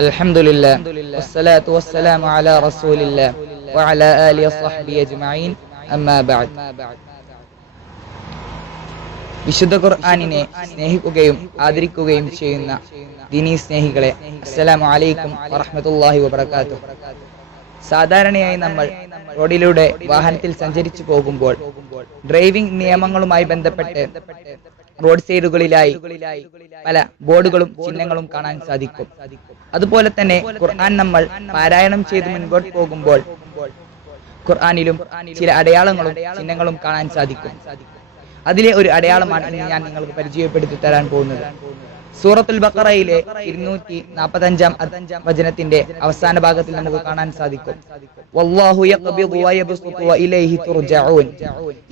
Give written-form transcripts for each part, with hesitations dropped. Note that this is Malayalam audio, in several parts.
Alhamdulillah, wassalatu wassalamu ala rasulillah wa ala alihi wasahbihi ajma'in, amma ba'd. വിശുദ്ധ ഖുർആനിനെ സ്നേഹിക്കുകയും ആദരിക്കുകയും ചെയ്യുന്ന ദീനീ സ്നേഹികളെ, അസ്സലാമു അലൈക്കും വറഹ്മത്തുള്ളാഹി വബറകാതുഹു. സാധാരണയായി നമ്മൾ റോഡിലൂടെ വാഹനത്തിൽ സഞ്ചരിച്ചു പോകുമ്പോൾ ഡ്രൈവിംഗ് നിയമങ്ങളുമായി ബന്ധപ്പെട്ട് റോഡ് സൈഡുകളിലായി പല ബോർഡുകളും ചിഹ്നങ്ങളും കാണാൻ സാധിക്കും. അതുപോലെ തന്നെ ഖുർആൻ നമ്മൾ പാരായണം ചെയ്ത് മുൻപോട്ട് പോകുമ്പോൾ ഖുർആനിലും ചില അടയാളങ്ങളും ചിഹ്നങ്ങളും കാണാൻ സാധിക്കും. അതിലെ ഒരു അടയാളമാണ് ഇന്ന് ഞാൻ നിങ്ങൾക്ക് പരിചയപ്പെടുത്തി തരാൻ പോകുന്നത്. സൂറത്തുൽ ബഖറയിലെ 245 വചനത്തിന്റെ അവസാന ഭാഗത്തിൽ നമുക്ക് കാണാൻ സാധിക്കും, വല്ലാഹു യഖ്ബിദു വയബ്സുതു വഇലൈഹി തുർജഊൻ.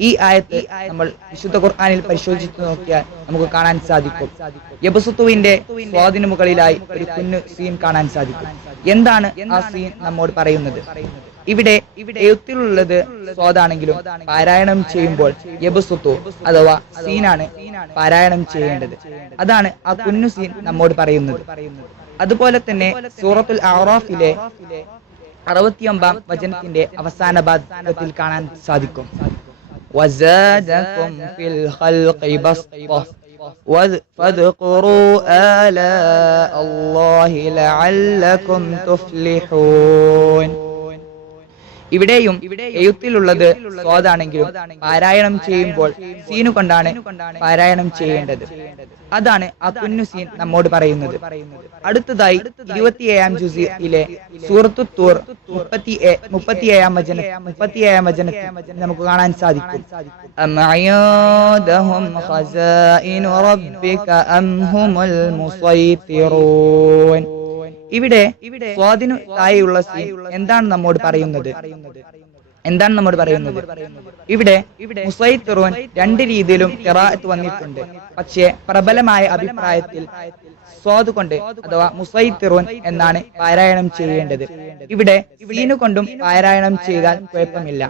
ഈ ആയത്ത് നമ്മൾ വിശുദ്ധ ഖുർആനിൽ പരിശോധിച്ചു നോക്കിയാൽ നമുക്ക് കാണാൻ സാധിക്കും, യബ്സുതുവിന്റെ സ്വാദിനു മുകളിലായി ഒരു കുഞ്ഞു സീൻ കാണാൻ സാധിക്കും. എന്താണ് ആ സീൻ നമ്മോട് പറയുന്നത്? ഇവിടെ എഴുത്തിലുള്ളത് സ്വാദാണെങ്കിലും പാരായണം ചെയ്യുമ്പോൾ യബ്സുതു അഥവാ സീനാണ് പാരായണം ചെയ്യേണ്ടത്. അതാണ് ആ കുഞ്ഞു സീൻ നമ്മോട് പറയുന്നത്. അതുപോലെ തന്നെ സൂറത്തുൽ അഅറാഫിലെ 69 വചനത്തിന്റെ അവസാന ഭാഗത്തിൽ കാണാൻ സാധിക്കും, വസാദകും ഫിൽ ഖൽഖി ബസ്ത ഫദ്കുറൂ ആലാ അല്ലാഹി ലഅല്ലകും തുഫ്ലിഹൂൻ. ഇവിടെയും എഴുത്തിലുള്ളത് സ്വാദാണെങ്കിലും പാരായണം ചെയ്യുമ്പോൾ സീനു കൊണ്ടാണ് പാരായണം ചെയ്യേണ്ടത്. അതാണ് ആ കുഞ്ഞു സീൻ നമ്മോട് പറയുന്നത്. അടുത്തതായി 27-ാം ജുസിലെ സൂറത്തു തൂർ 37-ാം വചനത്തിൽ നമുക്ക് കാണാൻ സാധിക്കും, അം അയദഹും ഖസാഇനു റബ്ബിക അം ഹുമുൽ മുസൈത്തിറൂൻ. ഇവിടെ സ്വാദിനു താഴെയുള്ള സീൻ എന്താണ് നമ്മോട് പറയുന്നത്? ഇവിടെ മുസൈത്തിറൂൻ രണ്ട് രീതിയിലും ഖിറാഅത്ത് വന്നിട്ടുണ്ട്. പക്ഷേ പ്രബലമായ അഭിപ്രായത്തിൽ സ്വാദ് കൊണ്ട് അഥവാ മുസൈത്തിറൂൻ എന്നാണ് പാരായണം ചെയ്യേണ്ടത്. ഇവിടെ സീനു കൊണ്ടും പാരായണം ചെയ്താൽ കുഴപ്പമില്ല.